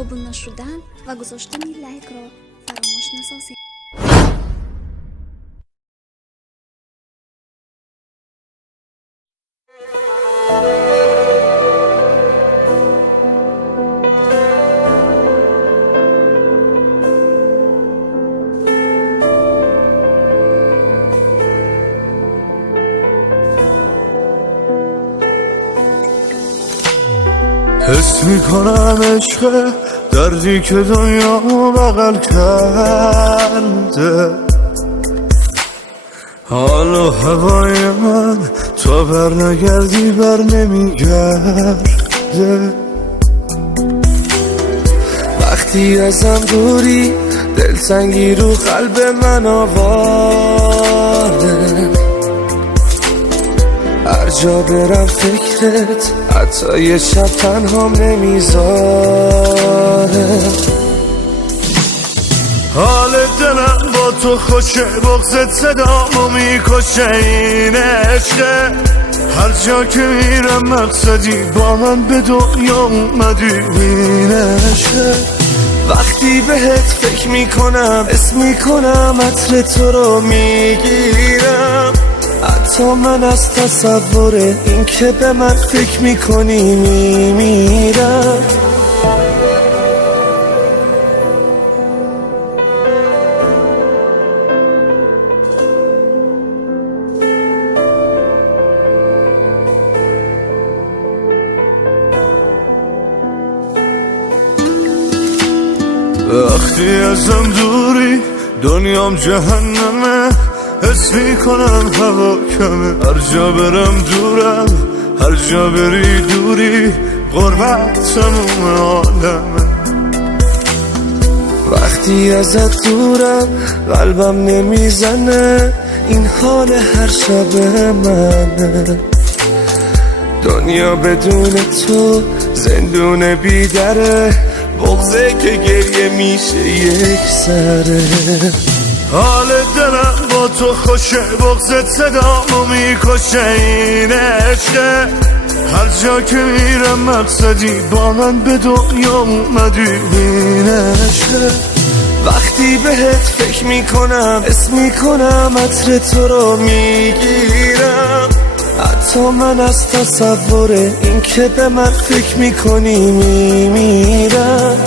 обуна шудан ва гузоштани лайкро фаромӯш насозед. حس میکنم عشق دردی که دنیا بغل کرده، حال و هوای من تا بر نگردی بر نمیگرده. وقتی ازم دوری دلتنگی رو قلب من آورده، هر جا برم فکرت حتی یه شب تنهام نمیذاره. حال دلم با تو خوشه، بغضت صدامو میکشه، این عشقه. هر جا که میرم مقصدی با من به دنیا اومدی، این عشقه. وقتی بهت فکر میکنم اسم میکنم عطر تو رو میگیرم، حتی من از تصور این که به من فکر میکنی میمیرم. وقتی ازم دوری دنیام جهنمه، حس میکنم هوا کمه، هر جا برم دورم، هر جا بری دوری، غربت تموم عالمه. وقتی ازت دورم قلبم نمیزنه، این حال هر شب منه. دنیا بدون تو زندون بیدره، بغضه که گریه میشه یک سره. حال دلم با تو خوشه، بغضت صدامو میکشه، این عشقه. هر جا که میرم مقصدی با من به دنیا اومدی، این عشقه. وقتی بهت فکر میکنم اسم میکنم عطر تو رو میگیرم، حتی من از تصور این که به من فکر میکنی میمیرم.